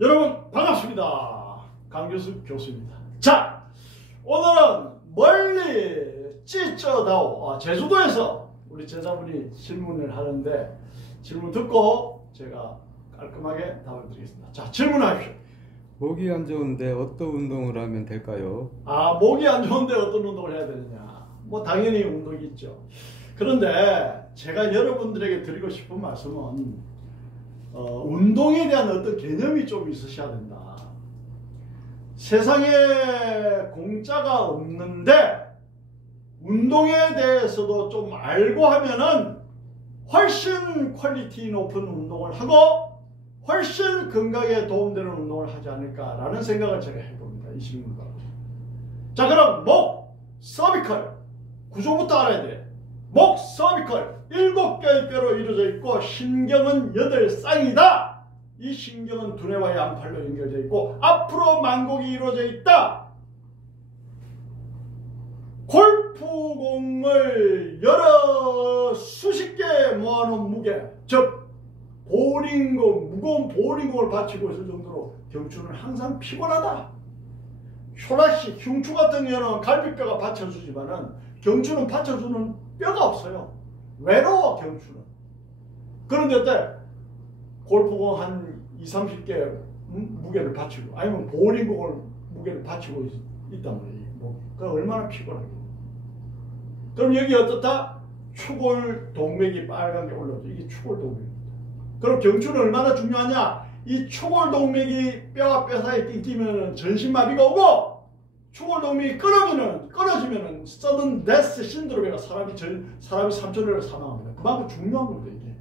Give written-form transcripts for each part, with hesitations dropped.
여러분 반갑습니다. 강교수 교수입니다. 자, 오늘은 멀리 찌쩌다오 제주도에서 우리 제자분이 질문을 하는데 질문 듣고 제가 깔끔하게 답을 드리겠습니다. 자, 질문하십시오. 목이 안 좋은데 어떤 운동을 하면 될까요? 목이 안 좋은데 어떤 운동을 해야 되느냐? 뭐 당연히 운동이 있죠. 그런데 제가 여러분들에게 드리고 싶은 말씀은 운동에 대한 어떤 개념이 좀 있으셔야 된다. 세상에 공짜가 없는데 운동에 대해서도 좀 알고 하면은 훨씬 퀄리티 높은 운동을 하고 훨씬 건강에 도움되는 운동을 하지 않을까라는 생각을 제가 해봅니다. 이 질문과. 자, 그럼 목, 서비컬 구조부터 알아야 돼. 목, 서비컬 7개의 뼈로 이루어져 있고 신경은 8쌍이다. 이 신경은 두뇌와 양팔로 연결되어 있고 앞으로 만곡이 이루어져 있다. 골프공을 여러 수십 개 모아놓은 무게, 즉 보링공, 무거운 보링공을 받치고 있을 정도로 경추는 항상 피곤하다. 효라씨, 흉추 같은 경우는 갈비뼈가 받쳐주지만은 경추는 받쳐주는 뼈가 없어요. 외로워 경추는. 그런데 어때? 골프공 한 20-30개 무게를 받치고 아니면 보링공을 무게를 받치고 있단 말이에요. 그 얼마나 피곤하겠냐. 그럼 여기 어떻다? 추골 동맥이 빨간 게 올라오죠. 이게 추골 동맥입니다. 그럼 경추는 얼마나 중요하냐? 이 추골 동맥이 뼈와 뼈 사이에 낑기면 전신마비가 오고 추골 동맥이 끊어지면은 서든 데스 신드롬이라 사람이 3천년을 사망합니다. 그만큼 중요한 겁니다, 이게.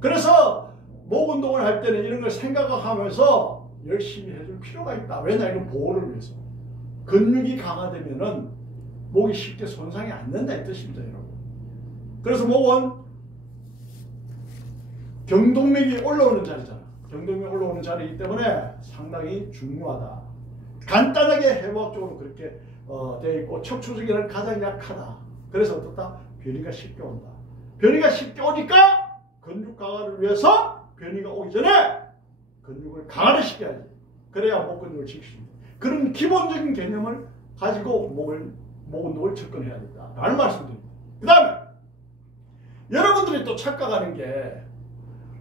그래서 목 운동을 할 때는 이런 걸 생각하면서 열심히 해줄 필요가 있다. 왜냐? 이건 보호를 위해서. 근육이 강화되면은 목이 쉽게 손상이 안 된다 이 뜻입니다, 여러분. 그래서 목은 경동맥이 올라오는 자리잖아. 경동맥이 올라오는 자리이기 때문에 상당히 중요하다. 간단하게 해부학적으로 그렇게 되어 있고 척추주기는 가장 약하다. 그래서 어떻다? 변이가 쉽게 온다. 변이가 쉽게 오니까 근육 강화를 위해서 변이가 오기 전에 근육을 강화를 시켜야지. 그래야 목 근육을 지킬 수 있다. 그런 기본적인 개념을 가지고 목 운동을 접근해야 된다 라는 말씀드립니다. 그 다음에 여러분들이 또 착각하는 게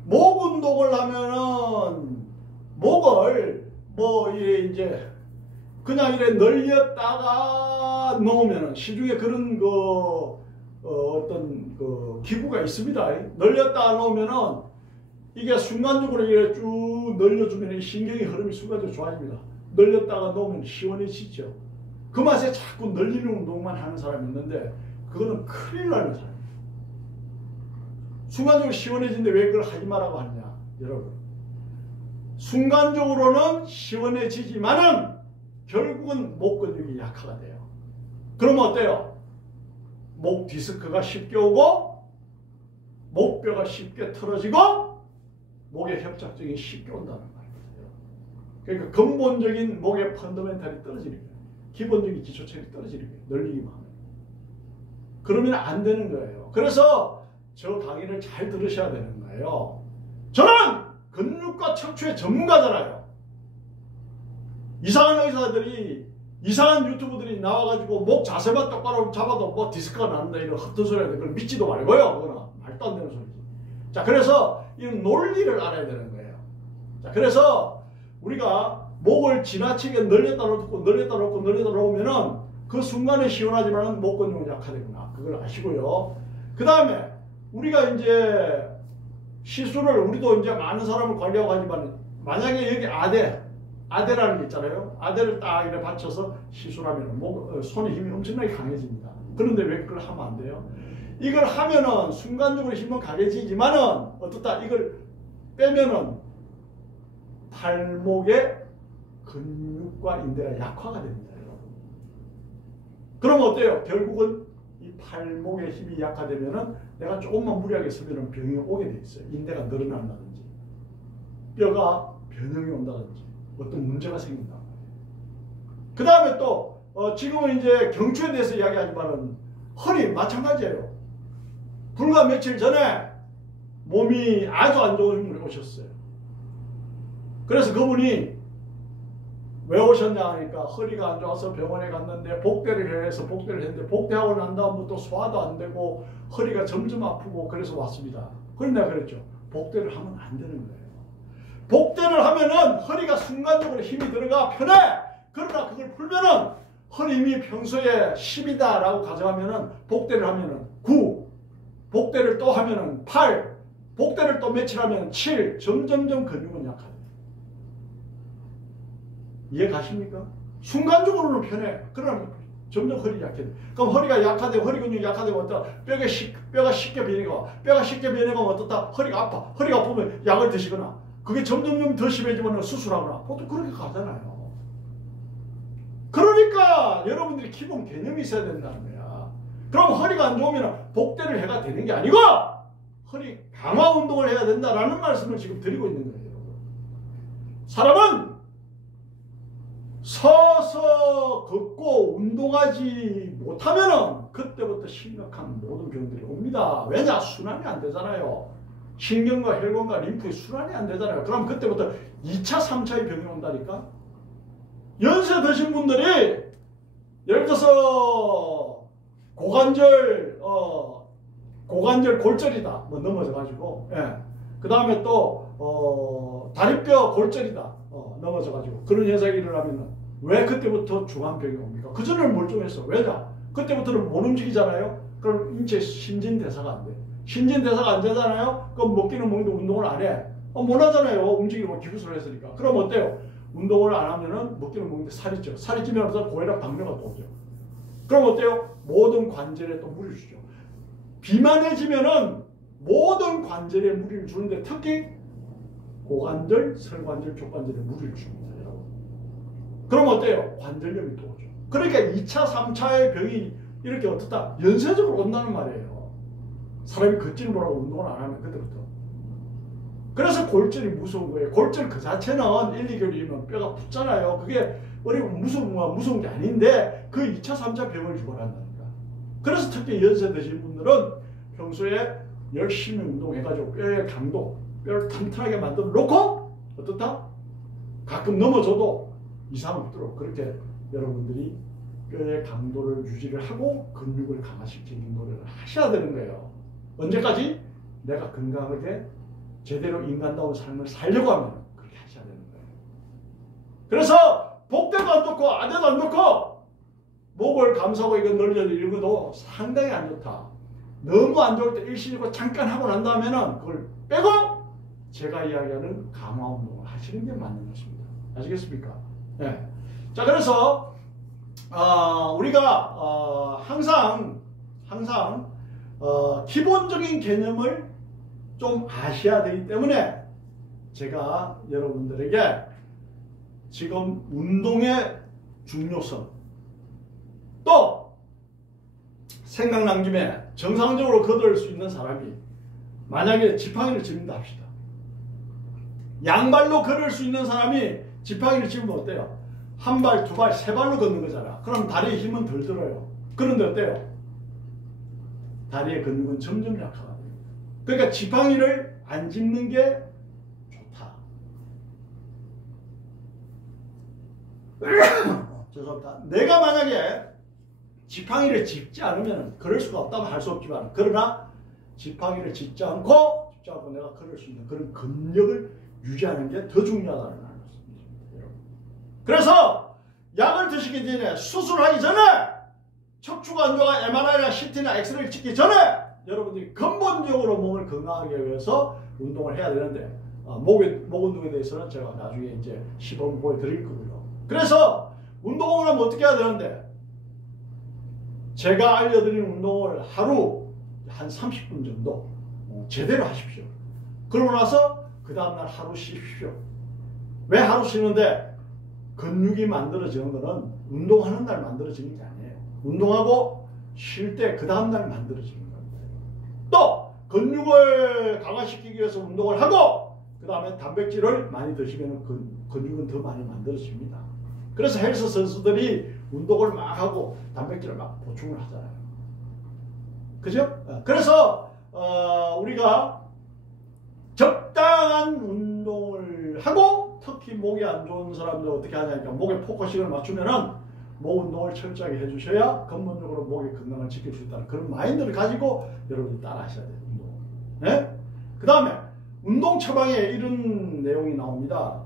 목 운동을 하면은 목을 이제 그냥 이래 늘렸다가 놓으면은 시중에 그런 어떤 기구가 있습니다. 늘렸다가 놓으면은 이게 순간적으로 이래 쭉 늘려주면 이 신경의 흐름이 순간적으로 좋아집니다. 늘렸다가 놓으면 시원해지죠. 그 맛에 자꾸 늘리는 운동만 하는 사람이 있는데 그거는 큰일 나는 사람이에요. 순간적으로 시원해지는데 왜 그걸 하지 말라고 하느냐, 여러분. 순간적으로는 시원해지지만은 결국은 목 근육이 약화가 돼요. 그러면 어때요? 목 디스크가 쉽게 오고 목뼈가 쉽게 틀어지고 목의 협착증이 쉽게 온다는 말이에요. 그러니까 근본적인 목의 펀더멘탈이 떨어지는 거예요. 기본적인 기초체력이 떨어지는 거예요. 늘리기만 하면. 그러면 안 되는 거예요. 그래서 저 강의를 잘 들으셔야 되는 거예요. 저는 근육과 척추의 전문가잖아요. 이상한 의사들이, 이상한 유튜브들이 나와가지고 목 자세만 똑바로 잡아도 뭐 디스크가 난다 이런 헛된 소리 하는데 그걸 믿지도 말고요. 그거는 말도 안 되는 소리지. 자, 그래서 이런 논리를 알아야 되는 거예요. 자, 그래서 우리가 목을 지나치게 늘렸다 놓으면은 그 순간에 시원하지만은 목 근육은 약화되구나. 그걸 아시고요. 그 다음에 우리가 이제 시술을 우리도 이제 많은 사람을 관리하고 하지만 만약에 여기 아대라는 게 있잖아요. 아대를 딱 이렇게 받쳐서 시술하면 손의 힘이 엄청나게 강해집니다. 그런데 왜 그걸 하면 안 돼요? 이걸 하면은 순간적으로 힘은 강해지지만은 어떻다? 이걸 빼면은 팔목의 근육과 인대가 약화가 됩니다, 여러분. 그럼 어때요? 결국은 이 팔목의 힘이 약화되면은 내가 조금만 무리하게 쓰면은 병이 오게 돼 있어요. 인대가 늘어난다든지, 뼈가 변형이 온다든지, 어떤 문제가 생긴다. 그 다음에 또 지금은 이제 경추에 대해서 이야기하지만은 허리 마찬가지예요. 불과 며칠 전에 몸이 아주 안 좋은 분이 오셨어요. 그래서 그분이 왜 오셨냐 하니까 허리가 안 좋아서 병원에 갔는데 복대를 해서 복대를 했는데 복대하고 난 다음부터 소화도 안 되고 허리가 점점 아프고 그래서 왔습니다. 그럼 내가 그랬죠. 복대를 하면 안 되는 거예요. 복대를 하면은 허리가 순간적으로 힘이 들어가 편해. 그러나 그걸 풀면은 허리 힘이 평소에 10이다 라고 가정하면은 복대를 하면은 9, 복대를 또 하면은 8, 복대를 또 며칠 하면 7, 점점점 근육은 약하다. 이해 가십니까? 순간적으로는 편해. 그러나 점점 허리 약해져. 그럼 허리가 약하되고 허리 근육이 약하되고 어떠다? 뼈가 쉽게 변해가. 뼈가 쉽게 변해가면 어떻다? 허리가 아파. 허리가 아프면 약을 드시거나 그게 점점점 더 심해지면 수술하거나 보통 그렇게 가잖아요. 그러니까 여러분들이 기본 개념이 있어야 된다는 거야. 그럼 허리가 안 좋으면 복대를 해가 되는 게 아니고 허리 강화 운동을 해야 된다라는 말씀을 지금 드리고 있는 거예요. 사람은 서서 걷고 운동하지 못하면은 그때부터 심각한 모든 병들이 옵니다. 왜냐? 순환이 안 되잖아요. 신경과 혈관과 림프의 순환이 안 되잖아요. 그럼 그때부터 2차, 3차의 병이 온다니까? 연세 드신 분들이 예를 들어서 고관절 골절이다. 뭐 넘어져가지고, 예. 그 다음에 또, 다리뼈 골절이다. 넘어져가지고. 그런 현상이 일어나면은 왜 그때부터 중환병이 옵니까? 그전에는 멀쩡했어. 왜냐? 그때부터는 못 움직이잖아요? 그럼 인체 신진대사가 안 돼. 신진대사가 안 되잖아요? 그럼 먹기는 먹는데 운동을 안 해. 못 하잖아요. 움직이고 기부스를 했으니까. 그럼 어때요? 운동을 안 하면은 먹기는 먹는데 살이 쪄요. 살이 찌면서 고혈압 당뇨가 또 오죠. 그럼 어때요? 모든 관절에 또 무리를 주죠. 비만해지면은 모든 관절에 무리를 주는데 특히 고관절, 설관절, 족관절에 무리를 줍니다. 여러분. 그럼 어때요? 관절염이 또 오죠. 그러니까 2차, 3차의 병이 이렇게 어떻다? 연쇄적으로 온다는 말이에요. 사람이 걷지를 못하고 운동을 안 하면 그때부터. 그래서 골절이 무서운 거예요. 골절 그 자체는 1, 2개월이면 뼈가 붙잖아요. 그게 어리고 무서운 게 아닌데 그 2차, 3차 병을 유발한다니까. 그래서 특히 연세 드신 분들은 평소에 열심히 운동해가지고 뼈의 강도, 뼈를 튼튼하게 만들어 놓고 어떻다? 가끔 넘어져도 이상 없도록 그렇게 여러분들이 뼈의 강도를 유지를 하고 근육을 강화시키는 노력을 하셔야 되는 거예요. 언제까지? 내가 건강하게 제대로 인간다운 삶을 살려고 하면 그렇게 하셔야 되는 거예요. 그래서 복대도 안 좋고 아대도 안 좋고 목을 감싸고 이거 늘려도 이런 것도 상당히 안 좋다. 너무 안 좋을 때 일시적으로 잠깐 하고 난 다음에는 그걸 빼고 제가 이야기하는 강화 운동을 하시는 게 맞는 것입니다. 아시겠습니까? 네. 자, 그래서 우리가 항상 기본적인 개념을 좀 아셔야 되기 때문에 제가 여러분들에게 지금 운동의 중요성 또 생각난 김에 정상적으로 걷을 수 있는 사람이 만약에 지팡이를 짚는다 합시다. 양발로 걸을 수 있는 사람이 지팡이를 짚으면 어때요? 한 발, 두 발, 세 발로 걷는 거잖아. 그럼 다리에 힘은 덜 들어요. 그런데 어때요? 다리의 근육은 점점 약화가 돼요. 그러니까 지팡이를 안 짚는 게 좋다. 죄송합니다. 내가 만약에 지팡이를 짚지 않으면 그럴 수가 없다면 할 수 없지만 그러나 지팡이를 짚지 않고 내가 걸을 수 있는 그런 근력을 유지하는 게 더 중요하다는 말입니다. 그래서 약을 드시기 전에 수술하기 전에 척추가 안 좋아 MRI나 CT나 엑스레이를 찍기 전에 여러분들이 근본적으로 몸을 건강하게 위해서 운동을 해야 되는데 목 운동에 대해서는 제가 나중에 이제 시범 보여드릴 거고요. 그래서 운동을 하면 어떻게 해야 되는데 제가 알려드리는 운동을 하루 한 30분 정도 제대로 하십시오. 그러고 나서 그 다음날 하루 쉬십시오. 왜 하루 쉬는데 근육이 만들어지는 거는 운동하는 날 만들어지는 게 아니에요. 운동하고 쉴 때 그 다음날 만들어지는 겁니다. 또 근육을 강화시키기 위해서 운동을 하고 그 다음에 단백질을 많이 드시면 근육은 더 많이 만들어집니다. 그래서 헬스 선수들이 운동을 막 하고 단백질을 막 보충을 하잖아요. 그죠? 그래서 우리가 적당한 운동을 하고 특히 목이 안 좋은 사람들 어떻게 하냐니까 목에 포커싱을 맞추면은 목 운동을 철저하게 해주셔야 근본적으로 목의 건강을 지킬 수 있다는 그런 마인드를 가지고 여러분이 따라 하셔야 돼요. 운동. 네? 그 다음에 운동 처방에 이런 내용이 나옵니다.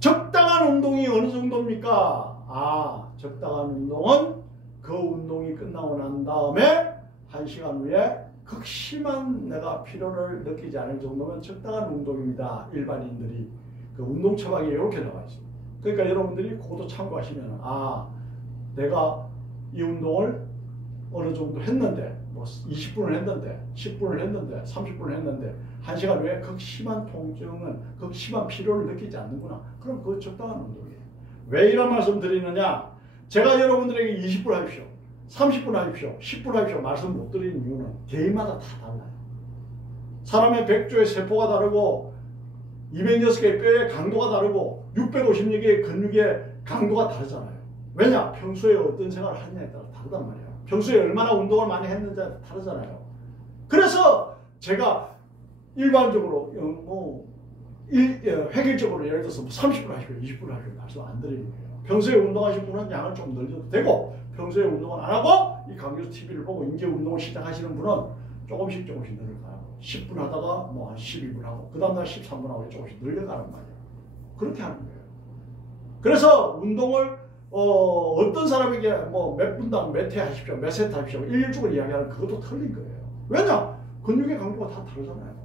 적당한 운동이 어느 정도입니까? 아, 적당한 운동은 그 운동이 끝나고 난 다음에 1시간 후에 극심한 내가 피로를 느끼지 않을 정도면 적당한 운동입니다. 일반인들이 그 운동 처방에 이렇게 나와 있습니다. 그러니까 여러분들이 그것도 참고하시면 아, 내가 이 운동을 어느 정도 했는데 뭐 20분을 했는데 10분을 했는데 30분을 했는데 1시간 후에 극심한 통증은 극심한 피로를 느끼지 않는구나. 그럼 그거 적당한 운동이에요. 왜 이런 말씀 드리느냐? 제가 여러분들에게 20분 하십시오. 30분 하십시오. 10분 하십시오. 말씀 못 드리는 이유는 개인마다 다 달라요. 사람의 백조의 세포가 다르고 206개의 뼈의 강도가 다르고 656개의 근육의 강도가 다르잖아요. 왜냐? 평소에 어떤 생활을 하느냐에 따라 다르단 말이에요. 평소에 얼마나 운동을 많이 했는지에 다르잖아요. 그래서 제가 일반적으로 획일적으로 예를 들어서 30분 하시고 20분 하시고 말씀 안 드리는 거예요. 평소에 운동하신 분은 양을 좀 늘려도 되고 평소에 운동을 안 하고 이 강교수 TV를 보고 이제 운동을 시작하시는 분은 조금씩 늘어가고 10분 하다가 뭐 한 12분 하고 그 다음날 13분 하고 조금씩 늘려가는 말이에요. 그렇게 하는 거예요. 그래서 운동을 어떤 사람에게 뭐 몇 분당 몇 회 하십시오, 몇 세트 하십시오, 일주일 이야기하는 그것도 틀린 거예요. 왜냐? 근육의 강도가 다 다르잖아요.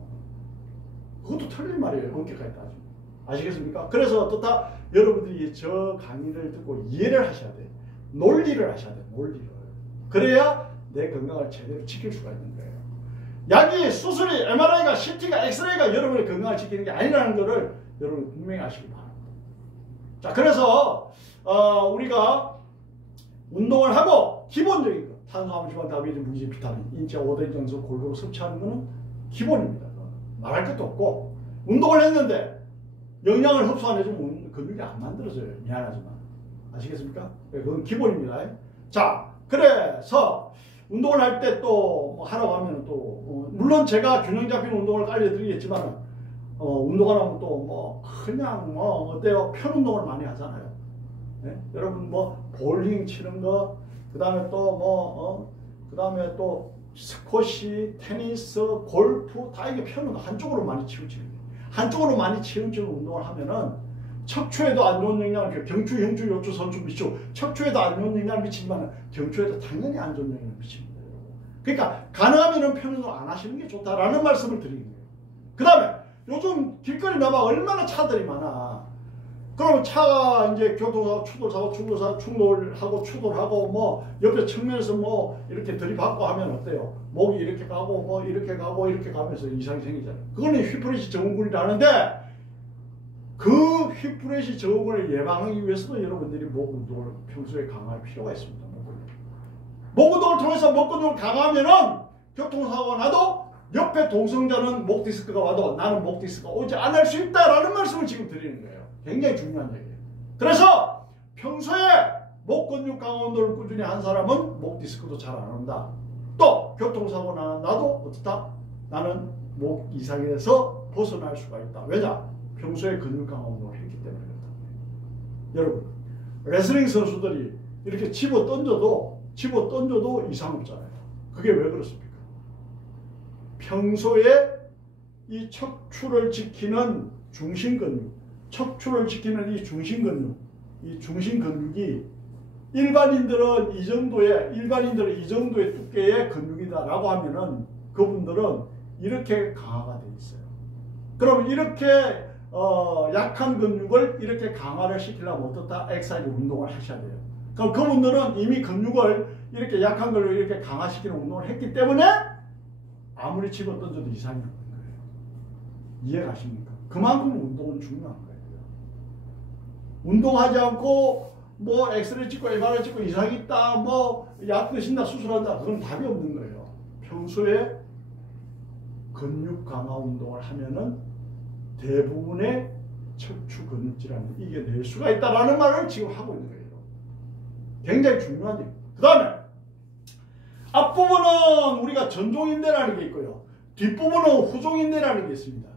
그것도 틀린 말이에요. 엄격하게 따지면. 아시겠습니까? 그래서 어떻다? 여러분들이 저 강의를 듣고 이해를 하셔야 돼요. 논리를 하셔야 돼요. 논리를. 그래야 내 건강을 제대로 지킬 수가 있는 거예요. 약이, 수술이, MRI가, CT가, 엑스레이가 여러분의 건강을 지키는 게 아니라는 것을 여러분 분명히 아시기 바랍니다. 자, 그래서 우리가 운동을 하고 기본적인 거, 탄수화물, 단백질, 무기, 비타민, 인체 5대 정수 골고루 섭취하는 것은 기본입니다. 말할 것도 없고 운동을 했는데 영양을 흡수 안 해주면 근육이 안 만들어져요. 미안하지만. 아시겠습니까? 그건 기본입니다. 자, 그래서 운동을 할 때 또 뭐 하라고 하면 또 물론 제가 균형 잡힌 운동을 알려드리겠지만 운동을 하면 또 뭐 그냥 뭐 어때요? 편 운동을 많이 하잖아요. 네? 여러분 뭐 볼링 치는 거, 그 다음에 또 그 다음에 또 스쿼시, 테니스, 골프 다 이게 편은 한쪽으로 많이 치우치는 거예요. 한쪽으로 많이 치우치는 운동을 하면은 척추에도 안 좋은 영향을 경추, 흉추, 요추, 선추, 미추 척추에도 안 좋은 영향을 미치지만 경추에도 당연히 안 좋은 영향을 미칩니다. 그러니까 가능하면은 편운동 안 하시는 게 좋다라는 말씀을 드리는 거예요. 그 다음에 요즘 길거리 나봐 얼마나 차들이 많아. 그러면 차가 이제 교통사고, 충돌하고 추돌하고 뭐 옆에 측면에서 뭐 이렇게 들이받고 하면 어때요? 목이 이렇게 가고 뭐 이렇게 가고 이렇게 가면서 이상이 생기잖아요. 그거는 휘프레시 증후군이라는데 그 휘프레시 증후군을 예방하기 위해서도 여러분들이 목 운동을 평소에 강화할 필요가 있습니다. 목 운동을 통해서 목 근육을 강화하면은 교통사고가 나도 옆에 동성자는 목 디스크가 와도 나는 목 디스크가 오지 않을 수 있다라는 말씀을 지금 드리는 거예요. 굉장히 중요한 얘기예요. 그래서 평소에 목 근육 강화 운동을 꾸준히 한 사람은 목 디스크도 잘 안 온다. 또 교통사고 나도 어떻다? 나는 목 이상에서 벗어날 수가 있다. 왜냐? 평소에 근육 강화 운동을 했기 때문에 그렇다. 여러분, 레슬링 선수들이 이렇게 집어 던져도 이상 없잖아요. 그게 왜 그렇습니까? 평소에 이 척추를 지키는 중심 근육, 척추를 지키는 이 중심 근육이 일반인들은 이 정도의 두께의 근육이다라고 하면은 그분들은 이렇게 강화가 돼 있어요. 그럼 이렇게 약한 근육을 이렇게 강화를 시키려면 어떻다? 엑사이즈 운동을 하셔야 돼요. 그럼 그분들은 이미 근육을 이렇게 약한 걸로 이렇게 강화시키는 운동을 했기 때문에 아무리 집어 던져도 이상이 없는 거예요. 이해가십니까? 그만큼 운동은 중요한 거예요. 운동하지 않고 뭐 엑스레이 찍고 MRI 찍고 이상이 있다, 뭐 약 드신다, 수술한다, 그건 답이 없는 거예요. 평소에 근육 강화 운동을 하면은 대부분의 척추 근육 질환을 이겨낼 수가 있다라는 말을 지금 하고 있는 거예요. 굉장히 중요한 얘기입니다. 그 다음에 앞부분은 우리가 전종인대라는 게 있고요. 뒷부분은 후종인대라는 게 있습니다.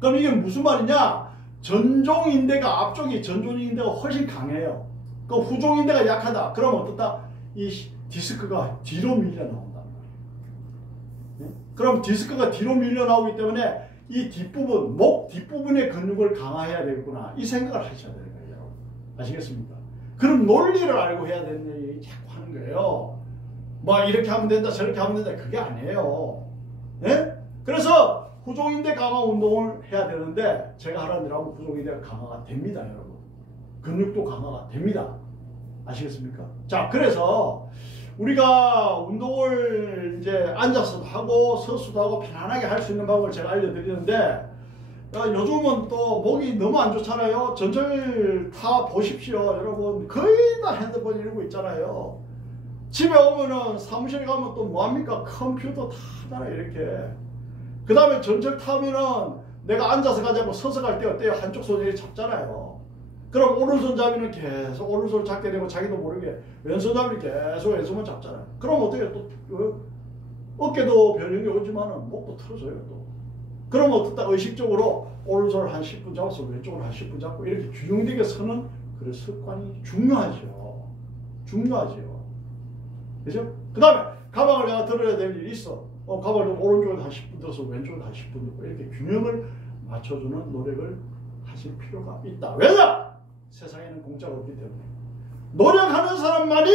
그럼 이게 무슨 말이냐? 전종인대가 앞쪽이 전종인대가 훨씬 강해요. 그 후종인대가 약하다. 그럼 어떻다? 이 디스크가 뒤로 밀려 나온단 말이에요. 그럼 디스크가 뒤로 밀려 나오기 때문에 이 뒷부분, 목 뒷부분의 근육을 강화해야 되겠구나. 이 생각을 하셔야 되는 거예요. 아시겠습니까? 그럼 논리를 알고 해야 되는 얘기 자꾸 하는 거예요. 뭐 이렇게 하면 된다, 저렇게 하면 된다. 그게 아니에요. 예? 그래서 후종인대 강화 운동을 해야 되는데 제가 하라는 대로 하면 후종인대가 강화가 됩니다, 여러분. 근육도 강화가 됩니다. 아시겠습니까? 자, 그래서 우리가 운동을 이제 앉아서도 하고 서서도 하고 편안하게 할 수 있는 방법을 제가 알려드리는데 요즘은 또 목이 너무 안 좋잖아요. 전철 타 보십시오. 여러분 거의 다 핸드폰 이러고 있잖아요. 집에 오면은 사무실에 가면 또 뭐합니까? 컴퓨터 타잖아요. 이렇게. 그 다음에 전철 타면은 내가 앉아서 가자고 서서 갈 때 어때요? 한쪽 손이 잡잖아요. 그럼 오른손잡이는 계속 오른손을 잡게 되고 자기도 모르게 왼손잡이는 계속 왼손만 잡잖아요. 그럼 어떻게 또 어깨도 변형이 오지만은 목도 틀어져요 또. 그럼 어떻다 의식적으로 오른손을 한 10분 잡아서 왼쪽을 한 10분 잡고 이렇게 균형되게 서는 그런 습관이 중요하죠. 중요하죠. 그죠? 그 다음에 가방을 내가 들어야 될 일이 있어. 가방을 오른쪽에 한 10분 들어서 왼쪽에 한 10분 들고 이렇게 균형을 맞춰주는 노력을 하실 필요가 있다. 왜냐? 세상에는 공짜가 없기 때문에 노력하는 사람만이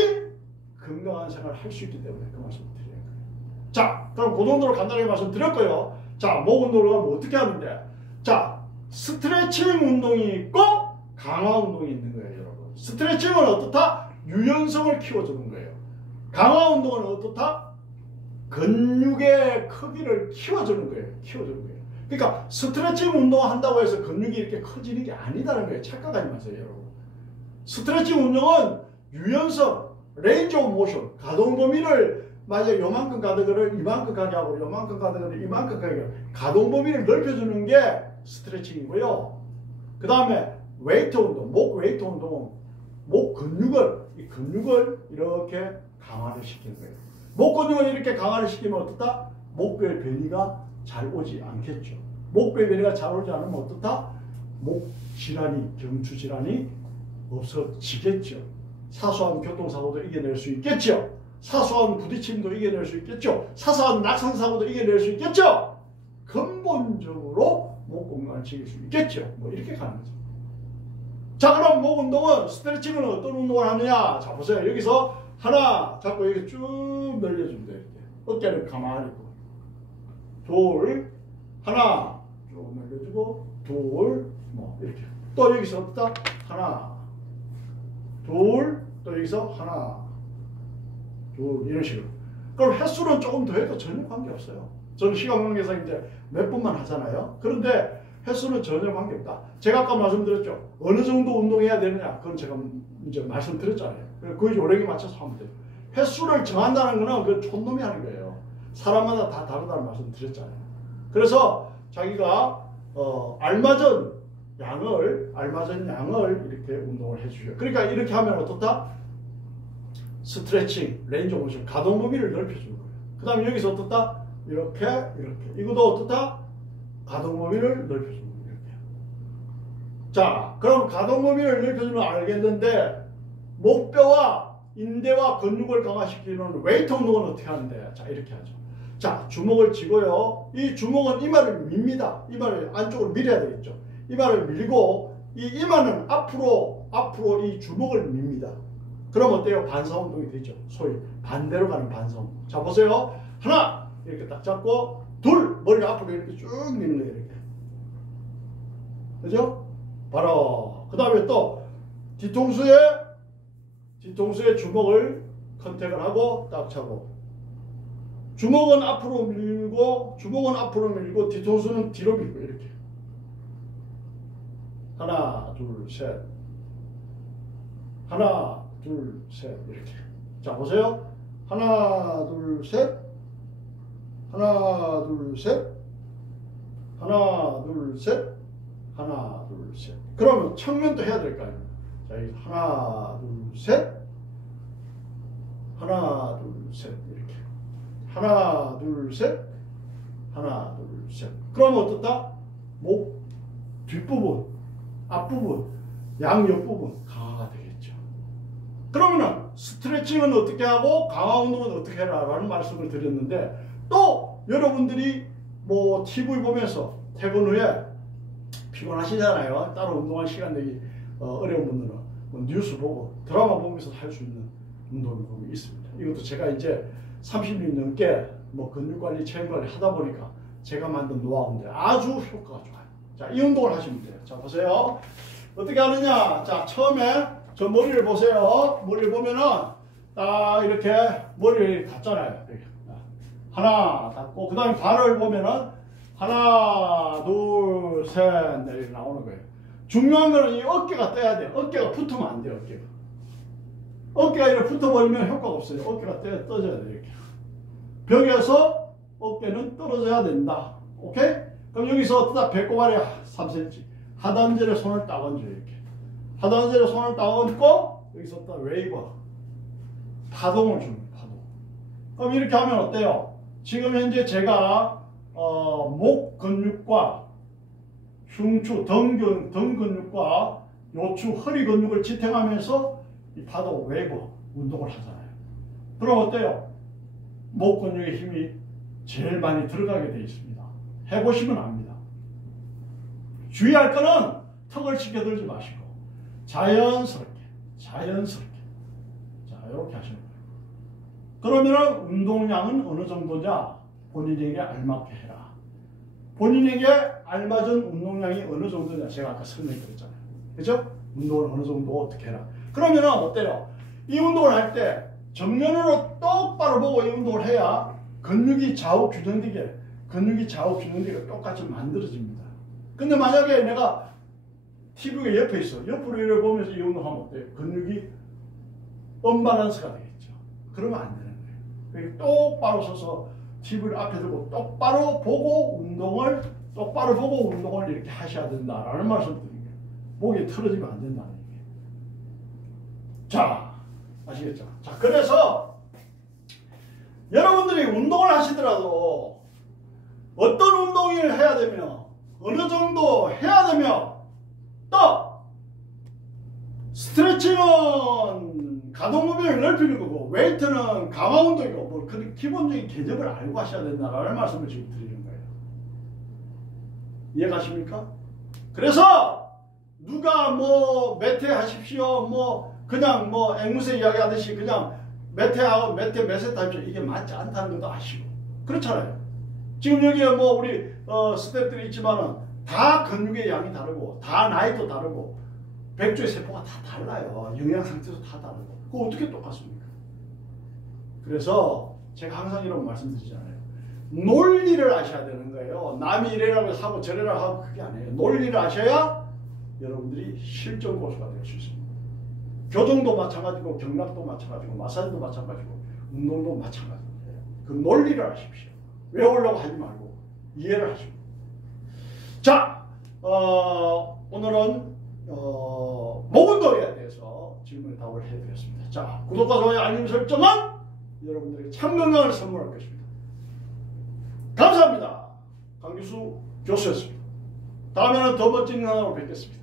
건강한 생활을 할 수 있기 때문에 그 말씀을 드리는 거예요. 자, 그럼 그 정도로 간단하게 말씀드렸고요. 자, 목 운동을 하면 어떻게 하는데? 자, 스트레칭 운동이 있고 강화 운동이 있는 거예요, 여러분. 스트레칭은 어떻다? 유연성을 키워주는 거예요. 강화 운동은 어떻다? 근육의 크기를 키워주는 거예요. 키워주는 거예요. 그러니까 스트레칭 운동 한다고 해서 근육이 이렇게 커지는 게 아니다는 거예요. 착각하지 마세요, 여러분. 스트레칭 운동은 유연성, 레인지 오브 모션, 가동 범위를 맞아요. 요만큼 가는 거를 이만큼 가게 하고 요만큼 가는 거를 이만큼 가게 하고 가동 범위를 넓혀주는 게 스트레칭이고요. 그 다음에 웨이트 운동, 목 웨이트 운동은 목 근육을, 이 근육을 이렇게 강화를 시키는 거예요. 목 근육을 이렇게 강화를 시키면 어떻다? 목뼈의 변이가 잘 오지 않겠죠. 목뼈의 변이가 잘 오지 않으면 어떻다? 목 질환이, 경추 질환이 없어지겠죠. 사소한 교통사고도 이겨낼 수 있겠죠. 사소한 부딪힘도 이겨낼 수 있겠죠. 사소한 낙상사고도 이겨낼 수 있겠죠. 근본적으로 목 건강을 지킬 수 있겠죠. 뭐 이렇게 가는 거죠. 자, 그럼 목 운동은, 스트레칭은 어떤 운동을 하느냐? 자, 보세요. 여기서 하나 잡고 이렇게 쭉 늘려주면 돼요. 이렇게. 어깨를 가만히 있고. 둘, 하나 쭉 늘려주고, 둘, 뭐 이렇게. 또 여기서 딱 하나, 둘, 또 여기서 하나, 둘, 이런 식으로. 그럼 횟수는 조금 더 해도 전혀 관계없어요. 저는 시간 관계상 이제 몇 분만 하잖아요. 그런데 횟수는 전혀 관계없다. 제가 아까 말씀드렸죠. 어느 정도 운동해야 되느냐. 그건 제가 이제 말씀드렸잖아요. 그 요령에 맞춰서 하면 돼요. 횟수를 정한다는 거는 그건 촌놈이 하는 거예요. 사람마다 다 다르다는 말씀 드렸잖아요. 그래서 자기가 알맞은 양을 이렇게 운동을 해주죠. 그러니까 이렇게 하면 어떻다? 스트레칭, 레인지 오브 모션, 가동 범위를 넓혀주는 거예요. 그 다음에 여기서 어떻다? 이렇게. 이것도 어떻다? 가동 범위를 넓혀주는 거예요. 이렇게. 자, 그럼 가동 범위를 넓혀주면 알겠는데 목뼈와 인대와 근육을 강화시키는 웨이트 운동은 어떻게 하는데? 자, 이렇게 하죠. 자, 주먹을 쥐고요. 이 주먹은 이마를 밉니다. 이마를 안쪽으로 밀어야 되겠죠. 이마를 밀고 이 이마는 앞으로 이 주먹을 밉니다. 그럼 어때요? 반사 운동이 되죠. 소위 반대로 가는 반사 운동. 자, 보세요. 하나 이렇게 딱 잡고 둘 머리가 앞으로 이렇게 쭉 미는 거예요. 이렇게. 그죠? 바로 그 다음에 또 뒤통수에 주먹을 컨택을 하고 딱 차고 주먹은 앞으로 밀고 뒤통수는 뒤로 밀고 이렇게. 하나 둘 셋 하나 둘 셋 이렇게. 자, 보세요. 하나 둘 셋 하나 둘 셋 하나 둘 셋 하나 둘 셋. 그러면 측면도 해야 될 거 아니에요. 자, 여기 하나 둘 셋 하나 둘 셋 이렇게. 하나 둘 셋 하나 둘 셋. 그러면 어떻다? 목 뒷부분 앞부분, 양옆 부분 강화가 되겠죠. 그러면은 스트레칭은 어떻게 하고 강화 운동은 어떻게 해라 라는 말씀을 드렸는데, 또 여러분들이 뭐 TV 보면서 퇴근 후에 피곤하시잖아요. 따로 운동할 시간 내기 어려운 분들은 뭐 뉴스 보고 드라마 보면서 할 수 있는 운동이 있습니다. 이것도 제가 이제 30년 넘게 뭐 근육관리, 체형관리 하다 보니까 제가 만든 노하우인데 아주 효과가 좋아요. 자, 이 운동을 하시면 돼요. 자, 보세요. 어떻게 하느냐. 자, 처음에 저 머리를 보세요. 머리를 보면은 딱 이렇게 머리를 닿잖아요. 이렇게. 하나 닿고, 그 다음에 발을 보면은 하나, 둘, 셋, 넷 이렇게 나오는 거예요. 중요한 거는 이 어깨가 떠야 돼요. 어깨가 붙으면 안 돼요. 어깨가 이렇게 붙어버리면 효과가 없어요. 어깨가 떠져야 돼요. 이렇게. 벽에서 어깨는 떨어져야 된다. 오케이? 그럼 여기서 딱 배꼽아래 3cm. 하단절에 손을 딱 얹어요. 이렇게. 하단절에 손을 딱 얹고, 여기서 딱 웨이버. 파동을 줍니다. 파동. 그럼 이렇게 하면 어때요? 지금 현재 제가 목 근육과 흉추, 등 근육과 요추, 허리 근육을 지탱하면서 이 파도 웨이브 운동을 하잖아요. 그럼 어때요? 목 근육의 힘이 제일 많이 들어가게 되어 있습니다. 해보시면 압니다. 주의할 거는 턱을 치켜들지 마시고 자연스럽게 자, 이렇게 하시는 거예요. 그러면 운동량은 어느 정도냐? 본인에게 알맞게 해라. 본인에게 알맞은 운동량이 어느 정도냐? 제가 아까 설명드렸잖아요. 그죠? 운동을 어느 정도 어떻게 해라. 그러면 어때요? 이 운동을 할 때 정면으로 똑바로 보고 이 운동을 해야 근육이 좌우 균형되게 똑같이 만들어집니다. 근데 만약에 내가 TV가 옆에 있어. 옆으로 이렇게 보면서 이 운동하면 어때요? 근육이 언밸런스가 되겠죠. 그러면 안 되는 거예요. 똑바로 서서 TV를 앞에 두고 똑바로 보고 운동을 이렇게 하셔야 된다라는 말씀을 드립니다. 목이 틀어지면 안 된다는 얘기예요. 자, 아시겠죠? 자, 그래서 여러분들이 운동을 하시더라도 어떤 운동을 해야 되며 어느 정도 해야 되며 또 스트레칭은 가동 범위를 넓히는 거고 웨이트는 강화 운동이고 뭐 그런 기본적인 개념을 알고 하셔야 된다라는 말씀을 지금 드리는 거예요. 이해가십니까? 그래서 누가 뭐 매트 하십시오 뭐 그냥 뭐 앵무새 이야기하듯이 그냥 매트하고 매트 몇세 타십시오 이게 맞지 않다는 것도 아시고 그렇잖아요. 지금 여기에 뭐 우리 스태프들이 있지만은 다 근육의 양이 다르고 다 나이도 다르고 백조의 세포가 다 달라요. 영양 상태도 다 다르고 그거 어떻게 똑같습니까? 그래서 제가 항상 이런 말씀드리잖아요. 논리를 아셔야 되는 거예요. 남이 이래라고 하고 저래라고 하고 그게 아니에요. 논리를 아셔야 여러분들이 실전 고수가 될 수 있습니다. 교정도 마찬가지고 경락도 마찬가지고 마사지도 마찬가지고 운동도 마찬가지입니다. 그 논리를 아십시오. 외우려고 하지 말고 이해를 하십시오. 자, 오늘은 목 운동에 대해서 질문에 답을 해드렸습니다. 자, 구독과 좋아요, 알림 설정은 여러분들에게 참 건강을 선물할 것입니다. 감사합니다. 강규수 교수였습니다. 다음에는 더 멋진 영상으로 뵙겠습니다.